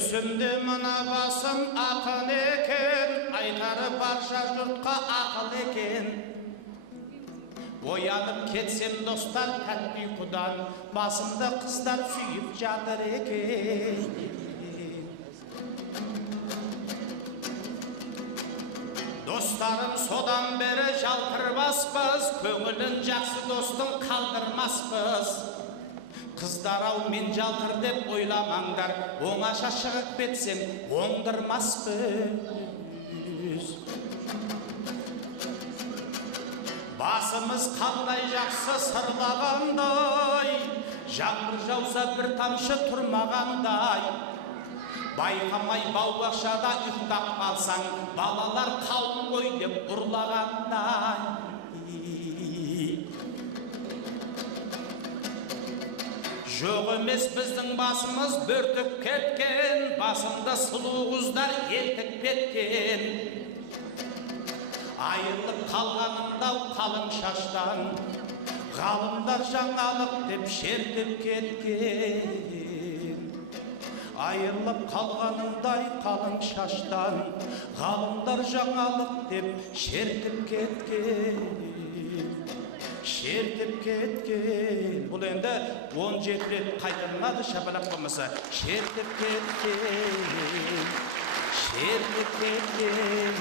Төсімді мына басым ақын екен, айтары барша жұртқа ақыл екен. Оянып кетсем достар тәтті ұйқыдан, басымды қыздар сүйіп жатыр екен. Достарым содан бері жалтырмаспыз, көңілін жақсы достың қалдырмаспыз. Қыздар-ау мен жалтыр деп ойламаңдар, оңаша шығып кетсем оңдырмаспыз. Басымыз қандай жақсы сырлағандай, жаңбыр жауса бір тамшы тұрмағандай. Байқамай бау-бақшада ұйықтап қалсаң, балалар қауым ғой деп ұрлағандай. Жоқ емес біздің басымыз бөртіп кеткен, басында сұлу қыздар елтік кеткен. Айырылып қалғанымдау қалың шаштан, ғалымдар жаңалық деп шертіп кеткен. Айырылып қалғанымдай қалың шаштан, ғалымдар жаңалық деп шертіп кеткен. Шертіп кеткен. Бұл енді 17 рет қайтарылады, шапалақ болмаса. Шертіп кеткен. Шертіп кеткен.